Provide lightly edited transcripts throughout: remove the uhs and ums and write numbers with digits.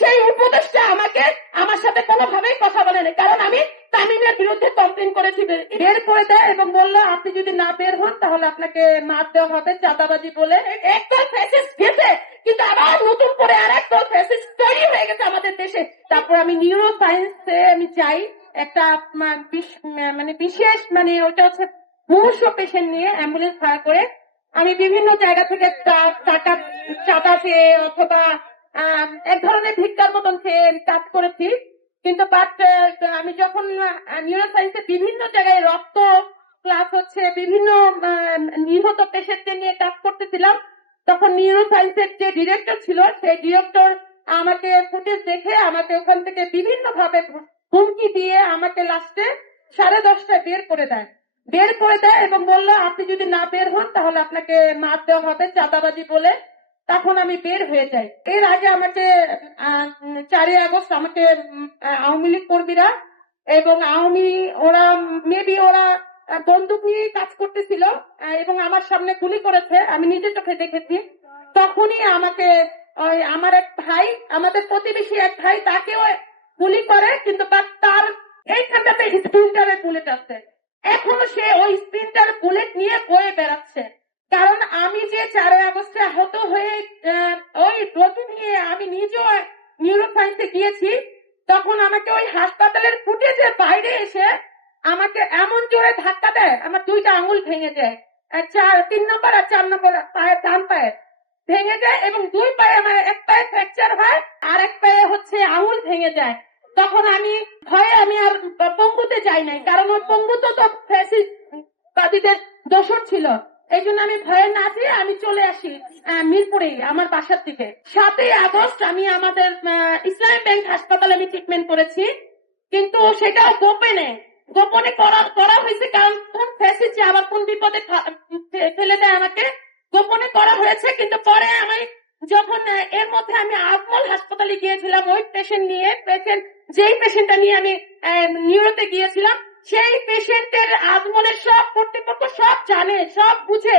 সেই উপদেশটা আমাকে আমার সাথে কোনোভাবেই কথা বলেনি, কারণ আমি তামিমের বিরুদ্ধে কমপ্লেন করেছি। বের করে দেয় এবং বললো আপনি যদি না বের হন তাহলে আপনাকে মার দেওয়া হবে চাঁদাবাজি বলে। একদল ফ্যাসিস্ট গেছে, কিন্তু আবার নতুন করে আর একদল ফ্যাসিস্ট তৈরি হয়ে গেছে আমাদের দেশে। তারপর আমি নিউরো সায়েন্সে আমি যাই, একটা বিশেষ ওটা হচ্ছে মুমূর্ষু পেশেন্ট নিয়ে অ্যাম্বুলেন্স ভাড়া করে আমি বিভিন্ন জায়গা থেকে টাকা চাঁদা চেয়ে অথবা এক ধরনের ভিক্ষার মতন চেয়ে কাজ করেছি। কিন্তু আমি যখন নিউরো সায়েন্সে বিভিন্ন জায়গায় রক্ত ক্লাস হচ্ছে, বিভিন্ন নিহত পেশেন্টদের নিয়ে কাজ করতেছিলাম, তখন নিউরো সায়েন্সের যে ডিরেক্টর ছিল সেই ডিরেক্টর আমাকে ফুটেজ দেখে আমাকে ওখান থেকে বিভিন্ন ভাবে হুমকি দিয়ে আমাকে লাস্টে 10:30টায় বের করে দেয় এবং বললো আপনি যদি না বের হন তাহলে আপনাকে মার দেওয়া হবে চাঁদাবাজি বলে। তখন আমি বের হয়ে যাই। এর আগে আমাকে 4ই আগস্ট আমাকে আওয়ামী লীগ কর্মীরা এবং ওরা বন্দুক নিয়ে কাজ করতেছিল এবং আমার সামনে গুলি করেছে, আমি নিজে চোখে দেখেছি। তখনই আমাকে আমার এক ভাই, আমাদের প্রতিবেশী এক ভাই, তাকেও গুলি করে, কিন্তু তার এইখানটাতে স্প্রিন্টারের বুলেট আছে, এখনো সে ওই স্প্রিন্টার বুলেট নিয়ে বয়ে বেড়াচ্ছে। কারণ আমি যে 4ই আগস্টে আহত হয়ে ওই রোগী নিয়ে আমি নিজেও নিউরো সায়েন্সে গিয়েছি, তখন আমাকে ওই হাসপাতালের ফুটেজের বাইরে এসে আমাকে এমন জোরে ধাক্কা দেয় আমার 2টা আঙুল ভেঙে যায়, 3 নম্বর আর 4 নম্বর পায়ে, ডান পায়ে ভেঙে যায় এবং 2 পায়ে আমার এক পায়ে ফ্র্যাকচার হয় আর এক পায়ে হচ্ছে আঙুল ভেঙে যায়। তখন আমি ভয়ে আমি আর পঙ্গুতে যাই নাই, কারণ ওই পঙ্গুতে তো ফ্যাসিস্টবাদীদের দোসর ছিল। এই জন্য আমি ভয়ে না দিয়ে আমি চলে আসি মিরপুরে আমার বাসার থেকে। 7ই আগস্ট আমি আমাদের ইসলামী ব্যাংক হাসপাতালে আমি ট্রিটমেন্ট করেছি, কিন্তু সেটাও গোপনে করা হয়েছে, কারণ কোন ফ্যাসিস্ট আবার কোন বিপদে ফেলে দেয় আমাকে, গোপনে করা হয়েছে। কিন্তু পরে আমি যখন এর মধ্যে আমি আজমল হাসপাতালে গিয়েছিলাম ওই যেই পেশেন্টটা নিয়ে আমি নিউরোতে গিয়েছিলাম, সেই পেশেন্টের আজমলের সব কর্তৃপক্ষ সব জানে, সব বুঝে,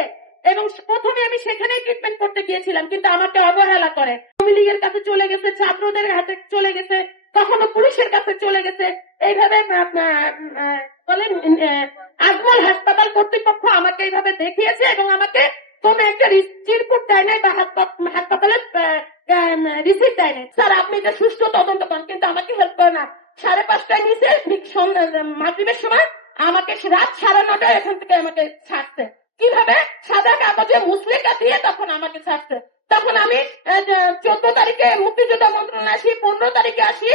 এবং প্রথমে আমি সেখানেই ট্রিটমেন্ট করতে গিয়েছিলাম, কিন্তু আমাকে অবহেলা করে। আওয়ামী লীগের কাছে চলে গেছে, ছাত্রদের হাতে চলে গেছে, কখনো পুলিশের কাছে চলে গেছে। এইভাবে বলেন আজমল হাসপাতাল কর্তৃপক্ষ আমাকে এইভাবে দেখিয়েছে এবং আমাকে কোন একটা রিপোর্ট দেয় নাই বা হাসপাতালের রিসিপ্ট দেয় নাই। স্যার আপনি এটা সুষ্ঠু তদন্ত পান, কিন্তু আমাকে হেল্প করে না। 5:30টায় নিচে মাগরিবের সময় আমাকে রাত 9:30টায় এখান থেকে আমাকে ছাড়ছে। কিভাবে? সাদা কাগজে মুসলেকা দিয়ে তখন আমাকে ছাড়ছে। তখন আমি 14 তারিখে মুক্তিযোদ্ধা মন্ত্রণালয়ে আসি, 15 তারিখে আসি,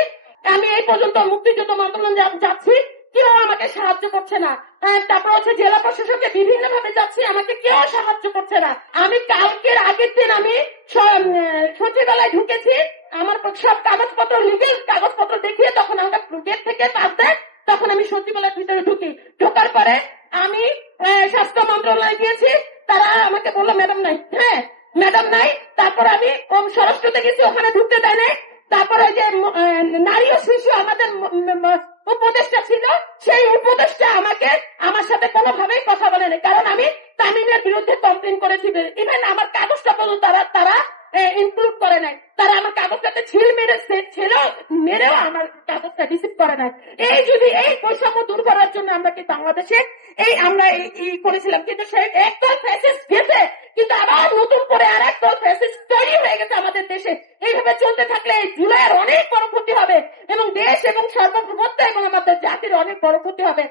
আমি এই পর্যন্ত মুক্তিযোদ্ধা মন্ত্রণালয়ে যাচ্ছি, কেউ আমাকে সাহায্য করছে না। তারপর হচ্ছে জেলা প্রশাসনকে বিভিন্ন ভাবে যাচ্ছি, আমাকে কেউ সাহায্য করছে না। আমি কালকের আগের দিন আমি সচিবালয় ঢুকেছি, আমার সব কাগজপত্র, লিগেল কাগজপত্র দেখিয়ে তখন আমরা গেট থেকে পাস দেয়, তখন আমি সচিবালয়ের ভিতরে ঢোকার পরে আমি স্বাস্থ্য মন্ত্রণালয়ে গিয়েছি, তারা আমাকে বললো ম্যাডাম নাই। হ্যাঁ ম্যাডাম নাই। তারপর আমি স্বরাষ্ট্রতে গেছি, ওখানে ঢুকতে দেয় নাই। তারপর ওই যে নারী ও শিশু আমাদের উপদেষ্টা ছিল, সেই উপদেষ্টা আমাকে আমার সাথে কোনোভাবেই কথা বলেনি, কারণ আমি তামিমের বিরুদ্ধে কমপ্লেন করেছি। ইভেন আমার কাগজটা পর্যন্ত তারা ইনক্লুড করে নাই। তারা আমার কাগজটাতে মেরেও আমার কাগজটা রিসিভ করে নাই। এই বৈষম্য দূর করার জন্য আমরা কি বাংলাদেশে আমরা করেছিলাম, কিন্তু সেই একদল ফ্যাসিস্ট গেছে, কিন্তু আবার নতুন করে আর একদল ফ্যাসিস্ট তৈরি হয়ে গেছে আমাদের দেশে। এইভাবে চলতে থাকলে জুলাইয়ের অনেক বড় ক্ষতি হবে এবং দেশ এবং সার্বভৌমত্ব এবং আমাদের জাতির অনেক বড় ক্ষতি হবে।